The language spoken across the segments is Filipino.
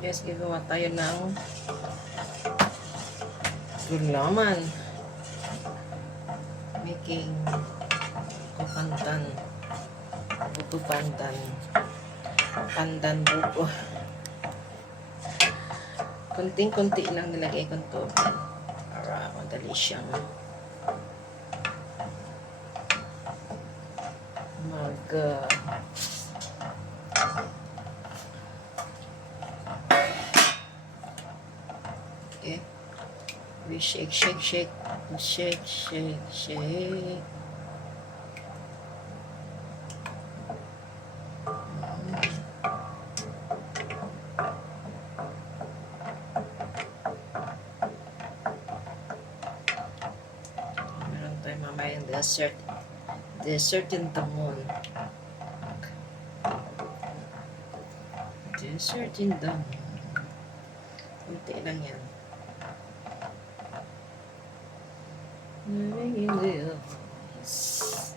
Guys, gagawa tayo ng gulaman. Making kupantan. Buko pandan. Pandan buko. Kunting-kunti lang nilagay kong tubig para madali siyang okay. We shake, shake, shake. Shake, shake, shake. Meron tayo mamaya yung dessert. Dessert in the moon. Dessert in the moon. Kunti lang yan. Living in the office.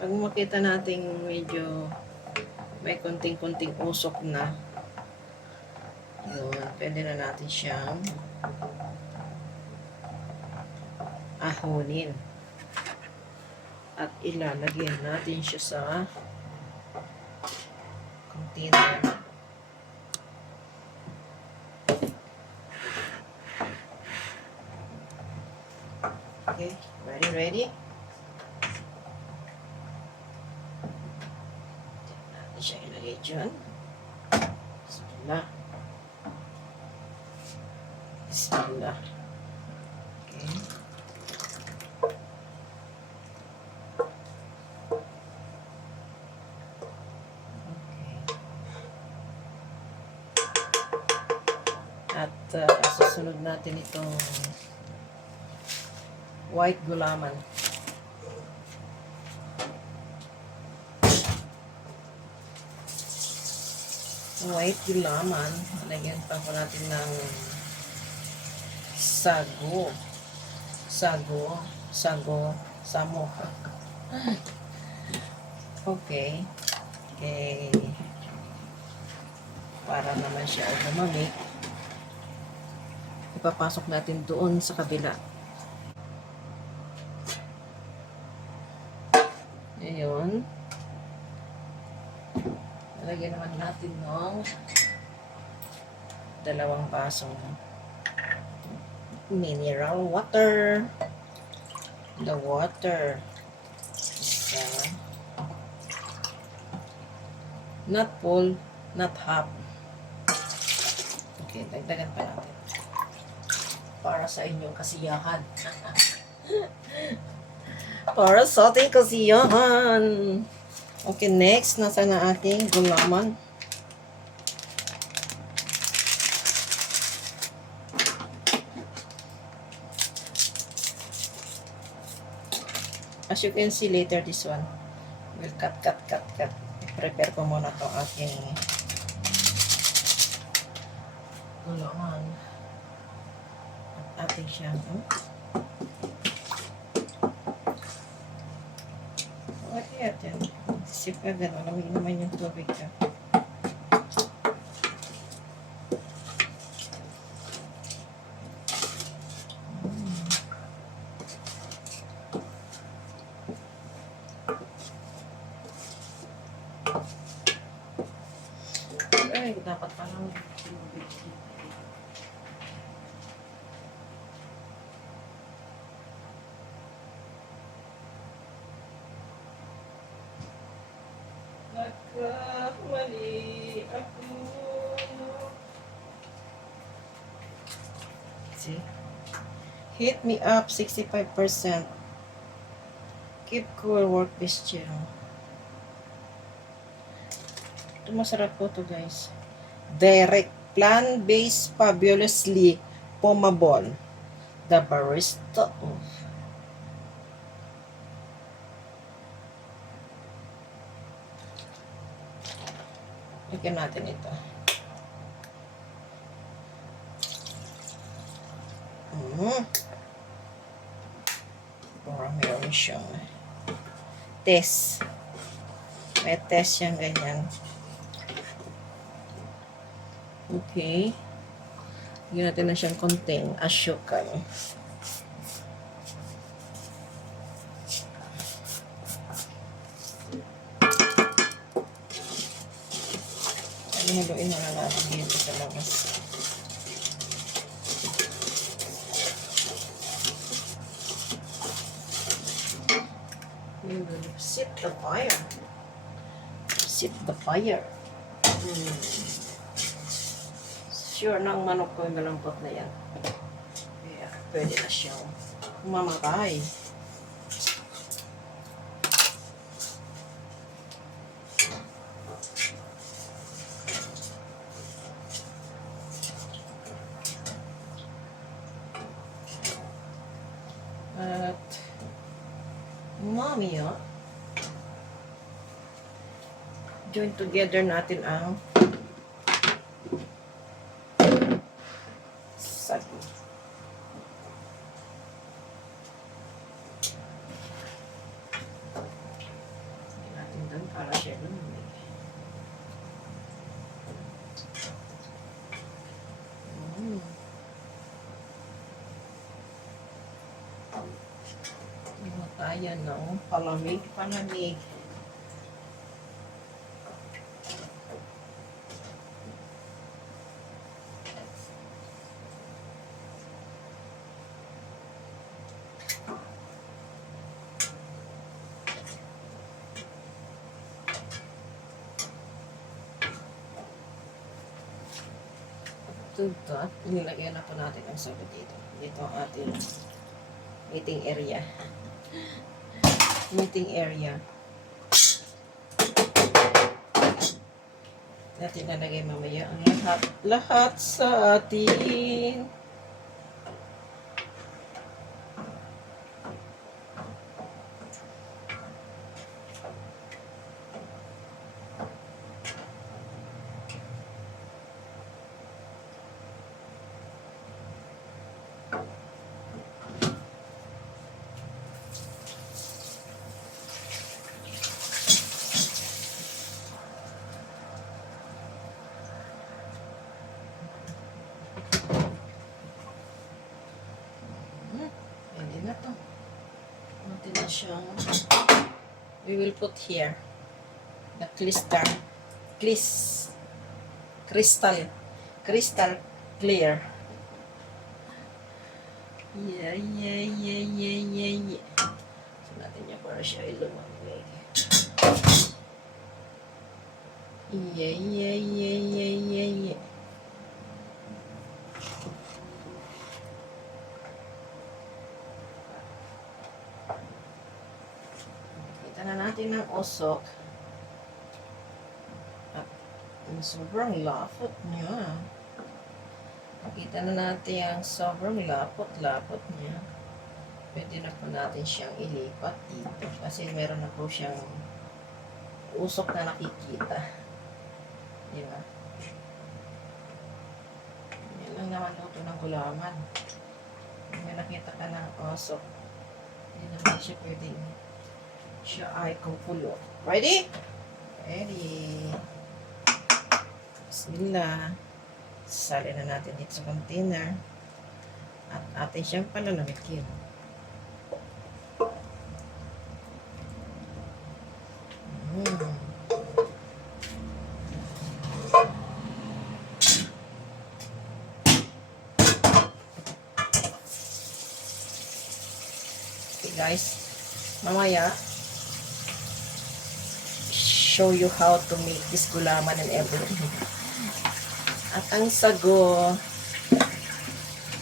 Pag makita nating medyo may konting-konting usok na, yun, pwede na natin siyang ahunin. At ilalagyan natin siya sa container. Okay, ready? Natin siya ilagay dyan. Bismillah. Bismillah. Okay. At susunod natin itong white gulaman. White gulaman, lagyan pa po natin ng sago. Samo. Okay. Okay. Para naman siya lumamig. Ipapasok natin doon sa kabila. Ayun. Lagyan naman natin ng 2 basong mineral water. The water is not full, not half. Okay, dagdagan pa natin. Para sa inyong kasiyahan. Para sa ating kasiyahan. Okay, next, nasa na ating gulaman. As you can see later, this one will cut. Prepare ko muna itong aking gulaman. At ating siyang kaya yan. Sip ka gano'n. Lamig naman yung tubig ka. Ay, dapat palang tubig. Nagkamali ako. See? Heat me up 65%. Keep cool, work this chill. Ito masarap po to guys. Direct, plant-based, fabulously pomable. The barista of Lagyan natin ito. Parang meron siyang test. May test siyang ganyan. Okay. Lagyan natin na siyang konting asukal. Haluin na natin dito sa labas. We will set the fire. Set the fire. Sure ng manok ko yung malambot na yan. Kaya pwede na siyang mamatay. At mamaya join together natin ang sagu. Lagyan natin doon para siya lumamig. Ayan ng palamig. Ito, nilagyan na po natin ang sagot dito. Dito ang ating meeting area. Meeting area. Natin nalagay mamaya ang lahat sa atin. We will put here the crystal clear. Yeah. So natin niya para siya ay lumamig. Yeah. Na natin ng usok at sobrang lapot niya. Nakita na natin ang sobrang lapot niya. Pwede na po natin siyang ilipat dito kasi meron na po siyang usok na nakikita. Diba? Yan lang naman luto ng gulaman. May nakita ka ng usok, hindi naman siya pwedeng siya ay kumukulo. Ready? Ready. Bismillah. Sali na natin dito sa container. At atin siyang palalamikin. Okay guys, mamaya show you how to make this gulaman and everything. At ang sago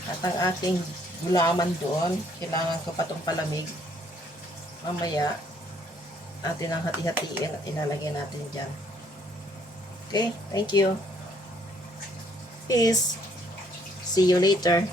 at ang ating gulaman doon, kailangan ko pa itong palamig. Mamaya atin ang hati-hatiin at ilalagay natin dyan. Okay, thank you. Peace. See you later.